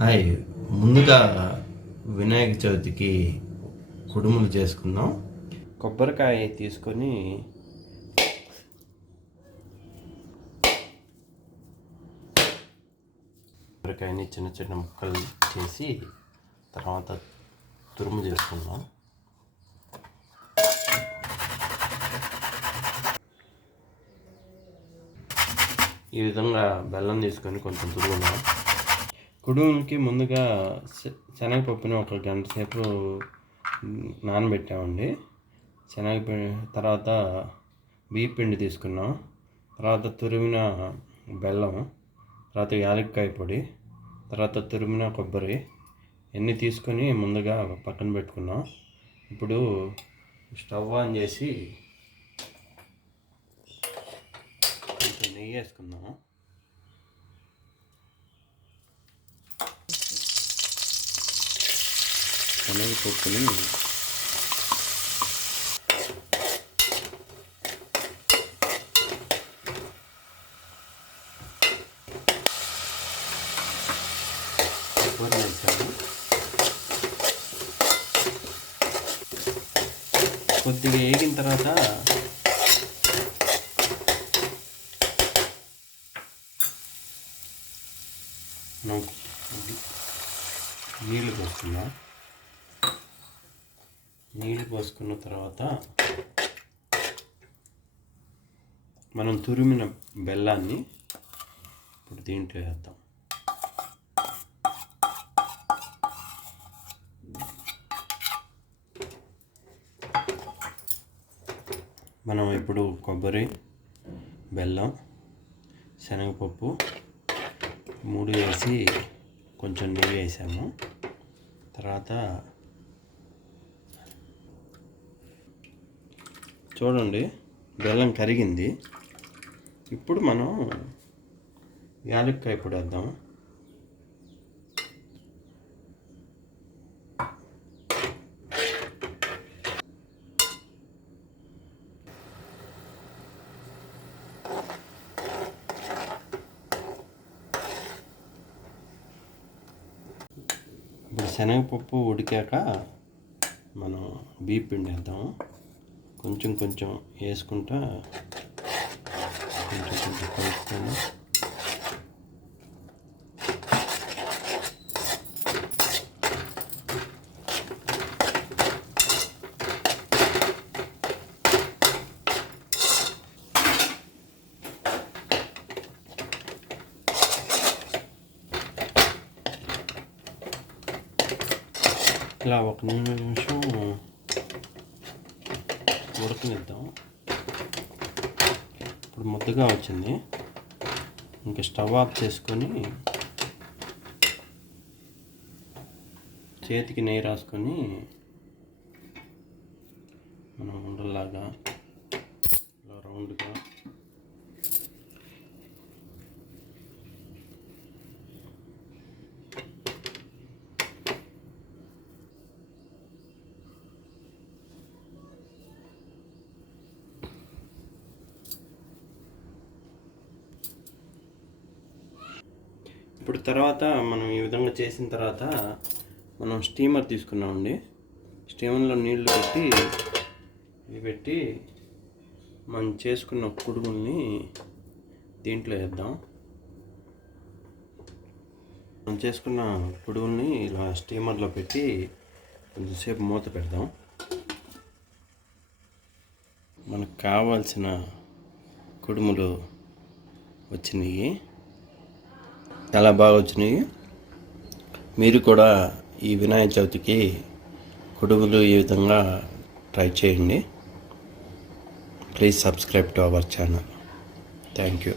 Hi, ముందుగా వినాయక చవితికి కుడుములు చేసుకుందాం. కొబ్బరికాయ తీసుకొని కొబ్బరికాయని చిన్న చిన్న ముక్కలు చేసి తర్వాత తురుము చేసుకుందాం. ఈ విధంగా బెల్లం తీసుకొని కొంచెం తురుగుదాం. కుడుముకి ముందుగా శనగపప్పుని ఒక గంట సేపు నానబెట్టామండి. శనగపిండి తర్వాత బియ్య పిండి తీసుకున్నాం, తర్వాత తురిమిన బెల్లం, తర్వాత యాలక్కాయ పొడి, తర్వాత తురిమిన కొబ్బరి ఎన్ని తీసుకొని ముందుగా పక్కన పెట్టుకున్నాం. ఇప్పుడు స్టవ్ ఆన్ చేసి కొంచెం నెయ్యి వేసుకుందాం. శనగపప్పుని కొబ్బరి వేసాము. కొద్దిగా వేగిన తర్వాత నీళ్ళు పోసుకుందాం. నీళ్ళు పోసుకున్న తర్వాత మనం తురిమిన బెల్లాన్ని ఇప్పుడు దీంట్లో వేద్దాం. మనం ఇప్పుడు కొబ్బరి, బెల్లం, శనగపప్పు 3 వేసి కొంచెం నెయ్యి వేసాము. తర్వాత చూడండి, బెల్లం కరిగింది. ఇప్పుడు మనం యాలక్కాయ పొడి వేద్దాం. ఇప్పుడు శనగపప్పు ఉడికాక మనం బియ్య పిండి వేద్దాం. కొంచెం కొంచెం వేసుకుంటా కొంచెం కొంచెం కలుపుకొని ఇలా 1 నిమిషం ఉడకనిద్దాం. ఇప్పుడు ముద్దగా వచ్చింది. ఇంకా స్టవ్ ఆఫ్ చేసుకొని చేతికి నెయ్యి రాసుకొని మనం ఉండలాగా ఇలా రౌండ్గా ఇప్పుడు తర్వాత మనం ఈ విధంగా చేసిన తర్వాత మనం స్టీమర్ తీసుకున్నామండి. స్టీమర్లో నీళ్లు పెట్టి మనం చేసుకున్న కుడుముల్ని దీంట్లో వేద్దాం. మనం చేసుకున్న కుడుముల్ని ఇలా స్టీమర్లో పెట్టి కొంచెంసేపు మూత పెడదాం. మనకు కావాల్సిన కుడుములు వచ్చినాయి, చాలా బాగా వచ్చినాయి. మీరు కూడా ఈ వినాయక చవితికి కుడుములు ఈ విధంగా ట్రై చేయండి. Please subscribe to our channel. Thank you.